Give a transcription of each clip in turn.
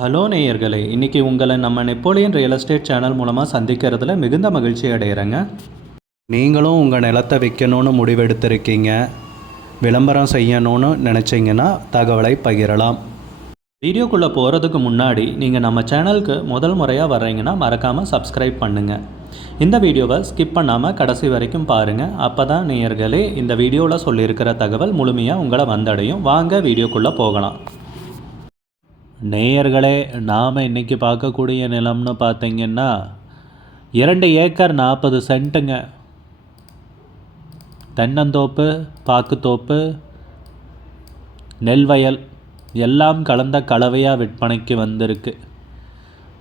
Hello நேயர்களே, இன்றைக்கி உங்களை நம்ம நெப்போலியன் ரியல் எஸ்டேட் சேனல் மூலமாக சந்திக்கிறதுல மிகுந்த மகிழ்ச்சி அடைகிறேங்க. நீங்களும் உங்கள் நிலத்தை விற்கணும்னு முடிவெடுத்திருக்கீங்க, விளம்பரம் செய்யணும்னு நினச்சிங்கன்னா தகவலை பகிரலாம். வீடியோக்குள்ளே போகிறதுக்கு முன்னாடி நீங்கள் நம்ம சேனலுக்கு முதல் முறையாக வர்றீங்கன்னா மறக்காமல் சப்ஸ்கிரைப் பண்ணுங்கள். இந்த வீடியோவை ஸ்கிப் பண்ணாமல் கடைசி வரைக்கும் பாருங்கள். அப்போ தான் நேயர்களே இந்த வீடியோவில் சொல்லியிருக்கிற தகவல் முழுமையாக உங்களை வந்தடையும். வாங்க வீடியோக்குள்ளே போகலாம். நேயர்களே, நாம் இன்றைக்கி பார்க்கக்கூடிய நிலம்னு பார்த்திங்கன்னா 2 ஏக்கர் 40 சென்ட்டுங்க. தென்னந்தோப்பு, பாக்குத்தோப்பு, நெல் வயல் எல்லாம் கலந்த கலவையாக விற்பனைக்கு வந்திருக்கு.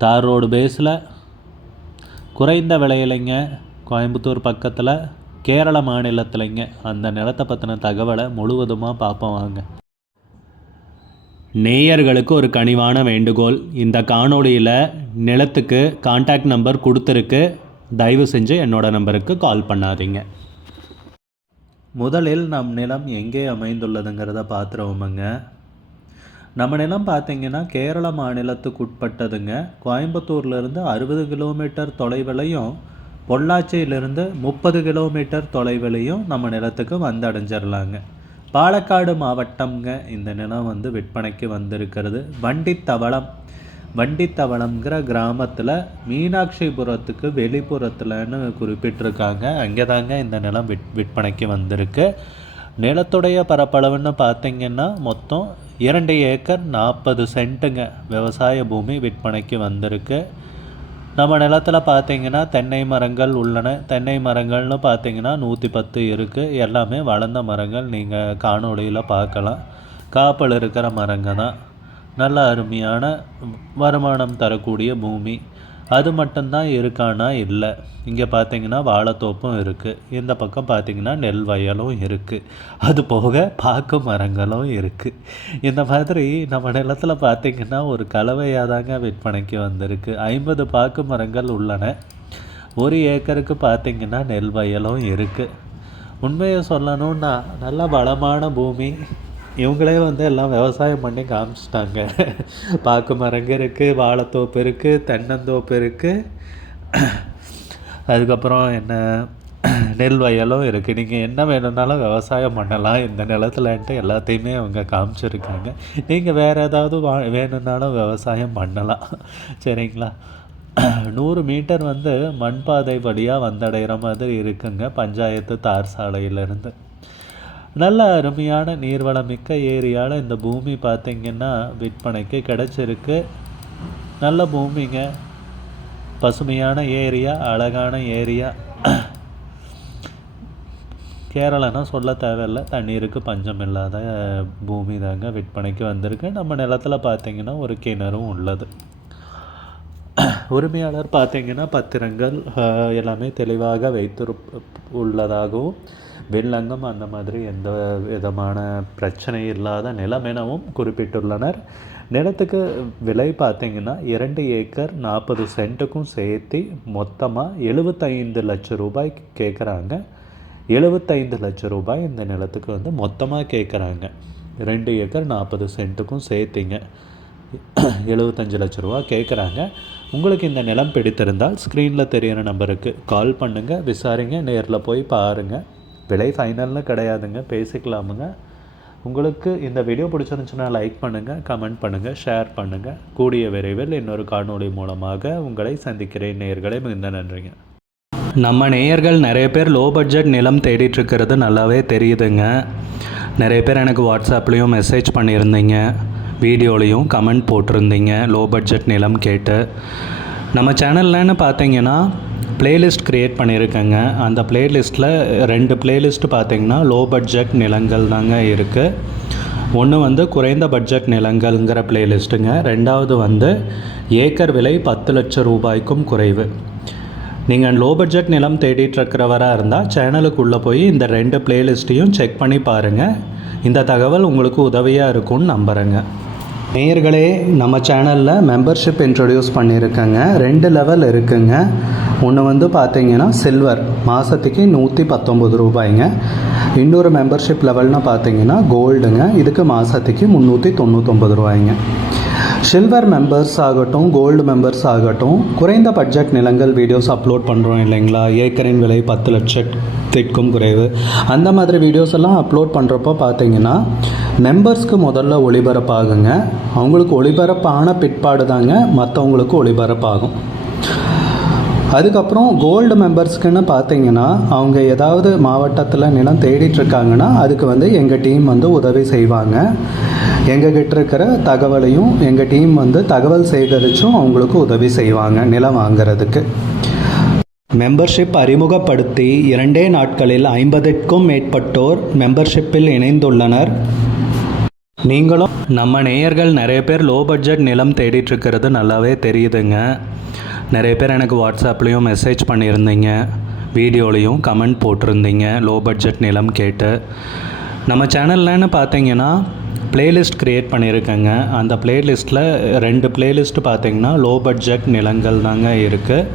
தார் ரோடு பேஸில் குறைந்த விலையிலைங்க, கோயம்புத்தூர் பக்கத்தில், கேரள மாநிலத்திலைங்க. அந்த நிலத்தை பற்றின தகவலை முழுவதுமாக பார்ப்போம் வாங்க. நேயர்களுக்கு ஒரு கனிவான வேண்டுகோள், இந்த காணொளியில் நிலத்துக்கு கான்டாக்ட் நம்பர் கொடுத்துருக்கு, தயவு செஞ்சு என்னோடய நம்பருக்கு கால் பண்ணாதீங்க. முதலில் நம் நிலம் எங்கே அமைந்துள்ளதுங்கிறத பார்த்துருவோமுங்க. நம்ம நிலம் பார்த்திங்கன்னா கேரள மாநிலத்துக்கு உட்பட்டதுங்க. கோயம்புத்தூர்லேருந்து 60 கிலோமீட்டர் தொலைவிலையும், பொள்ளாச்சியிலிருந்து 30 கிலோமீட்டர் தொலைவிலையும் நம்ம நிலத்துக்கு வந்தடைஞ்சிடலாங்க. பாலக்காடு மாவட்டம்ங்க. இந்த நிலம் விற்பனைக்கு வந்திருக்கிறது. வண்டித்தவளம்ங்கிற கிராமத்தில் மீனாட்சிபுரத்துக்கு வெளிப்புறத்தில்னு குறிப்பிட்டிருக்காங்க. அங்கே தாங்க இந்த நிலம் விற்பனைக்கு வந்திருக்கு. நிலத்துடைய பரப்பளவுன்னு பார்த்திங்கன்னா மொத்தம் 2 ஏக்கர் 40 சென்ட்டுங்க விவசாய பூமி விற்பனைக்கு வந்திருக்கு. நம்ம நிலத்தில் பார்த்திங்கன்னா தென்னை மரங்கள் உள்ளன. தென்னை மரங்கள்னு பார்த்திங்கன்னா 110 இருக்குது. எல்லாமே வளர்ந்த மரங்கள், நீங்கள் காணொளியில் பார்க்கலாம். காப்பல் இருக்கிற மரங்க தான். நல்ல அருமையான வருமானம் தரக்கூடிய பூமி. அது மட்டும்தான் இருக்கானா இல்லை. இங்கே பார்த்திங்கன்னா வாழைத்தோப்பும் இருக்குது. இந்த பக்கம் பார்த்திங்கன்னா நெல் வயலும் இருக்குது. அது போக பாக்கு மரங்களும் இருக்குது. இந்த மாதிரி நம்ம நிலத்தில் பார்த்திங்கன்னா ஒரு கலவையாக தாங்க விற்பனைக்கு வந்திருக்கு. 50 பாக்கு மரங்கள் உள்ளன. 1 ஏக்கருக்கு பார்த்திங்கன்னா நெல் வயலும் இருக்குது. உண்மையை சொல்லணுன்னா நல்ல வளமான பூமி. இவங்களே எல்லாம் விவசாயம் பண்ணி காமிச்சிட்டாங்க. பாக்கு மரங்க இருக்குது, வாழைத்தோப்பு இருக்குது, தென்னந்தோப்பு இருக்குது, அதுக்கப்புறம் நெல் வயலும் இருக்குது. நீங்கள் என்ன வேணும்னாலும் விவசாயம் பண்ணலாம் இந்த நிலத்துலன்ட்டு எல்லாத்தையுமே அவங்க காமிச்சிருக்காங்க. நீங்கள் வேறு ஏதாவது வேணும்னாலும் விவசாயம் பண்ணலாம். சரிங்களா? 100 மீட்டர் மண்பாதை வழியாக வந்தடைகிற மாதிரி இருக்குங்க பஞ்சாயத்து தார் சாலையிலேருந்து. நல்ல அருமையான நீர்வளமிக்க ஏரியாவில் இந்த பூமி பார்த்திங்கன்னா விற்பனைக்கு கிடச்சிருக்கு. நல்ல பூமிங்க, பசுமையான ஏரியா, அழகான ஏரியா. கேரளானா சொல்ல தேவையில்லை, தண்ணீருக்கு பஞ்சம் இல்லாத பூமி தாங்க விற்பனைக்கு வந்திருக்கு. நம்ம நிலத்தில் பார்த்திங்கன்னா ஒரு கிணறும் உள்ளது. உரிமையாளர் பார்த்திங்கன்னா பத்திரங்கள் எல்லாமே தெளிவாக உள்ளதாகவும், வில்லங்கம் அந்த மாதிரி எந்த விதமான பிரச்சனை இல்லாத நிலம் எனவும் குறிப்பிட்டுள்ளனர். நிலத்துக்கு விலை பார்த்திங்கன்னா 2 ஏக்கர் 40 சென்ட்டுக்கும் சேர்த்து மொத்தமாக 75 லட்சம் ரூபாய் கேட்குறாங்க. 75 லட்சம் ரூபாய் இந்த நிலத்துக்கு மொத்தமாக கேட்குறாங்க. 2 ஏக்கர் 40 சென்ட்டுக்கும் சேர்த்திங்க 75 லட்ச ரூபா கேட்குறாங்க. உங்களுக்கு இந்த நிலம் பிடித்திருந்தால் ஸ்க்ரீனில் தெரிகிற நம்பருக்கு கால் பண்ணுங்கள், விசாரிங்க, நேரில் போய் பாருங்கள். விலை ஃபைனல்னு கிடையாதுங்க, பேசிக்கலாமுங்க. உங்களுக்கு இந்த வீடியோ பிடிச்சிருந்துச்சுன்னா லைக் பண்ணுங்கள், கமெண்ட் பண்ணுங்கள், ஷேர் பண்ணுங்கள். கூடிய விரைவில் இன்னொரு காணொளி மூலமாக உங்களை சந்திக்கிறேன். நேயர்களே, மிகுந்த நன்றிங்க. நம்ம நேயர்கள் நிறைய பேர் லோ பட்ஜெட் நிலம் தேடிட்டுருக்கிறது நல்லாவே தெரியுதுங்க. நிறைய பேர் எனக்கு வாட்ஸ்அப்லேயும் மெசேஜ் பண்ணியிருந்தீங்க, வீடியோலையும் கமெண்ட் போட்டிருந்தீங்க லோ பட்ஜெட் நிலம் கேட்டு. நம்ம சேனல்லன்னு பார்த்தீங்கன்னா ப்ளேலிஸ்ட் க்ரியேட் பண்ணியிருக்கேங்க. அந்த ப்ளேலிஸ்ட்டில் 2 ப்ளேலிஸ்ட்டு பார்த்திங்கன்னா லோ பட்ஜெட் நிலங்கள் தாங்க இருக்குது. ஒன்று குறைந்த பட்ஜெட் நிலங்கள்ங்கிற ப்ளேலிஸ்ட்டுங்க. ரெண்டாவது ஏக்கர் விலை 10 லட்சம் ரூபாய்க்கும் குறைவு. நீங்கள் லோ பட்ஜெட் நிலம் தேடிட்டுருக்கிறவராக இருந்தால் சேனலுக்குள்ளே போய் இந்த 2 ப்ளேலிஸ்ட்டையும் செக் பண்ணி பாருங்கள். இந்த தகவல் உங்களுக்கு உதவியாக இருக்கும்னு நம்புகிறேங்க. நேயர்களே, நம்ம சேனலில் மெம்பர்ஷிப் இன்ட்ரடியூஸ் பண்ணியிருக்கேங்க. 2 லெவல் இருக்குங்க. ஒன்று பார்த்திங்கன்னா சில்வர், மாதத்துக்கு 119 ரூபாய்ங்க. இன்னொரு மெம்பர்ஷிப் லெவல்னு பார்த்திங்கன்னா கோல்டுங்க. இதுக்கு மாதத்துக்கு 399 ரூபாய்ங்க. சில்வர் மெம்பர்ஸ் ஆகட்டும், கோல்டு மெம்பர்ஸ் ஆகட்டும், குறைந்த பட்ஜெட் நிலங்கள் வீடியோஸ் அப்லோட் பண்ணுறோம் இல்லைங்களா? ஏக்கரின் விலை 10 லட்சத்திற்கும் குறைவு, அந்த மாதிரி வீடியோஸ் எல்லாம் அப்லோட் பண்ணுறப்போ பார்த்தீங்கன்னா மெம்பர்ஸ்க்கு முதல்ல ஒளிபரப்பாகுங்க. அவங்களுக்கு ஒளிபரப்பான பிற்பாடு தாங்க மற்றவங்களுக்கு ஒளிபரப்பாகும். அதுக்கப்புறம் கோல்டு மெம்பர்ஸ்க்குன்னு பார்த்தீங்கன்னா அவங்க ஏதாவது மாவட்டத்தில் நிலம் தேடிட்டுருக்காங்கன்னா அதுக்கு எங்கள் டீம் உதவி செய்வாங்க. எங்ககிட்ட இருக்கிற தகவலையும் எங்கள் டீம் தகவல் சேகரித்தும் அவங்களுக்கு உதவி செய்வாங்க நிலம் வாங்கிறதுக்கு. மெம்பர்ஷிப் அறிமுகப்படுத்தி 2 நாட்களில் 50க்கும் மேற்பட்டோர் மெம்பர்ஷிப்பில் இணைந்துள்ளனர். நீங்களும் நம்ம நேயர்கள் நிறைய பேர் லோ பட்ஜெட் நிலம் தேடிட்டுருக்கிறது நல்லாவே தெரியுதுங்க. நிறைய பேர் எனக்கு வாட்ஸ்அப்லேயும் மெசேஜ் பண்ணியிருந்தீங்க, வீடியோலையும் கமெண்ட் போட்டிருந்தீங்க லோ பட்ஜெட் நிலம் கேட்டு. நம்ம சேனல்லன்னு பார்த்தீங்கன்னா ப்ளேலிஸ்ட் க்ரியேட் பண்ணியிருக்கேங்க. அந்த ப்ளேலிஸ்ட்டில் 2 ப்ளேலிஸ்ட்டு பார்த்தீங்கன்னா லோ பட்ஜெட் நிலங்கள் தாங்க இருக்குது.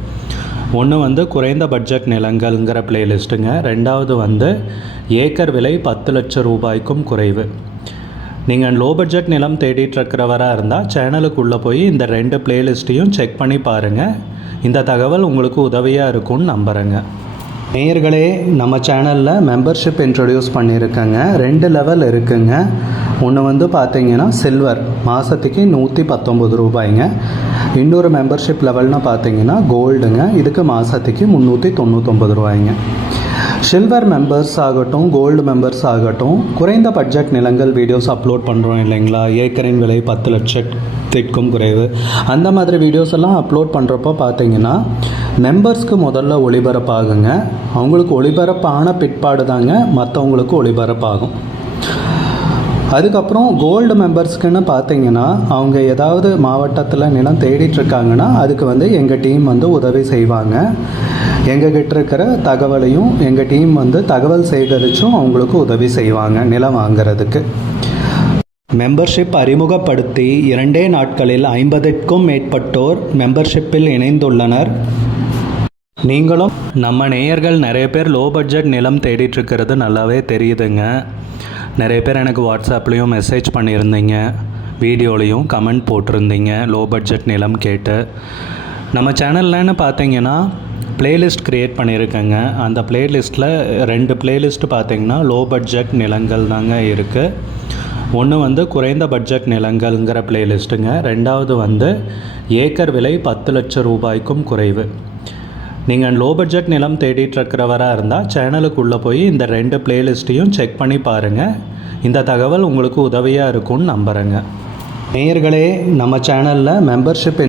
ஒன்று குறைந்த பட்ஜெட் நிலங்கள்ங்கிற ப்ளேலிஸ்ட்டுங்க. ரெண்டாவது ஏக்கர் விலை 10 லட்சம் ரூபாய்க்கும் குறைவு. நீங்கள் லோ பட்ஜெட் நிலம் தேடிட்டுருக்கிறவராக இருந்தால் சேனலுக்குள்ளே போய் இந்த 2 ப்ளேலிஸ்ட்டையும் செக் பண்ணி பாருங்கள். இந்த தகவல் உங்களுக்கு உதவியாக இருக்கும்னு நம்புகிறேங்க. நேயர்களே, நம்ம சேனலில் மெம்பர்ஷிப் இன்ட்ரடியூஸ் பண்ணியிருக்கேங்க. 2 லெவல் இருக்குங்க. ஒன்று பார்த்தீங்கன்னா சில்வர், மாதத்துக்கு 119 ரூபாய்ங்க. இன்னொரு மெம்பர்ஷிப் லெவல்னு பார்த்தீங்கன்னா கோல்டுங்க, இதுக்கு மாதத்துக்கு 399 ரூபாய்ங்க. சில்வர் மெம்பர்ஸ் ஆகட்டும், கோல்டு மெம்பர்ஸ் ஆகட்டும், குறைந்த பட்ஜெட் நிலங்கள் வீடியோஸ் அப்லோட் பண்ணுறோம் இல்லைங்களா? ஏக்கரின் விலை 10 லட்சத்திற்கும் குறைவு, அந்த மாதிரி வீடியோஸ் எல்லாம் அப்லோட் பண்ணுறப்போ பார்த்தீங்கன்னா மெம்பர்ஸ்க்கு முதல்ல ஒளிபரப்பாகுங்க. அவங்களுக்கு ஒளிபரப்பான பிற்பாடு தாங்க மற்றவங்களுக்கு ஒளிபரப்பாகும். அதுக்கப்புறம் கோல்டு மெம்பர்ஸ்க்குன்னு பார்த்தீங்கன்னா அவங்க ஏதாவது மாவட்டத்தில் நிலம் தேடிட்டுருக்காங்கன்னா அதுக்கு எங்கள் டீம் உதவி செய்வாங்க. எங்ககிட்ட இருக்கிற தகவலையும் எங்கள் டீம் தகவல் சேகரித்தும் அவங்களுக்கு உதவி செய்வாங்க நிலம் வாங்கிறதுக்கு. மெம்பர்ஷிப் அறிமுகப்படுத்தி 2 நாட்களில் 50க்கும் மேற்பட்டோர் மெம்பர்ஷிப்பில் இணைந்துள்ளனர். நீங்களும் நம்ம நேயர்கள் நிறைய பேர் லோ பட்ஜெட் நிலம் தேடிட்டுருக்கிறது நல்லாவே தெரியுதுங்க. நிறைய பேர் எனக்கு வாட்ஸ்அப்லேயும் மெசேஜ் பண்ணியிருந்தீங்க, வீடியோலையும் கமெண்ட் போட்டிருந்தீங்க லோ பட்ஜெட் நிலம் கேட்டு. நம்ம சேனல்லன்னு பார்த்தீங்கன்னா ப்ளேலிஸ்ட் க்ரியேட் பண்ணியிருக்கேங்க. அந்த ப்ளேலிஸ்ட்டில் 2 ப்ளேலிஸ்ட்டு பார்த்தீங்கன்னா லோ பட்ஜெட் நிலங்கள் தாங்க இருக்குது. ஒன்று குறைந்த பட்ஜெட் நிலங்கள்ங்கிற ப்ளேலிஸ்ட்டுங்க. ரெண்டாவது ஏக்கர் விலை 10 லட்சம் ரூபாய்க்கும் குறைவு. நீங்கள் லோ பட்ஜெட் நிலம் தேடிட்டுருக்கிறவராக இருந்தால் சேனலுக்குள்ளே போய் இந்த 2 ப்ளேலிஸ்ட்டையும் செக் பண்ணி பாருங்கள். இந்த தகவல் உங்களுக்கு உதவியாக இருக்கும்னு நம்புகிறேங்க. நேயர்களே, நம்ம சேனலில் மெம்பர்ஷிப்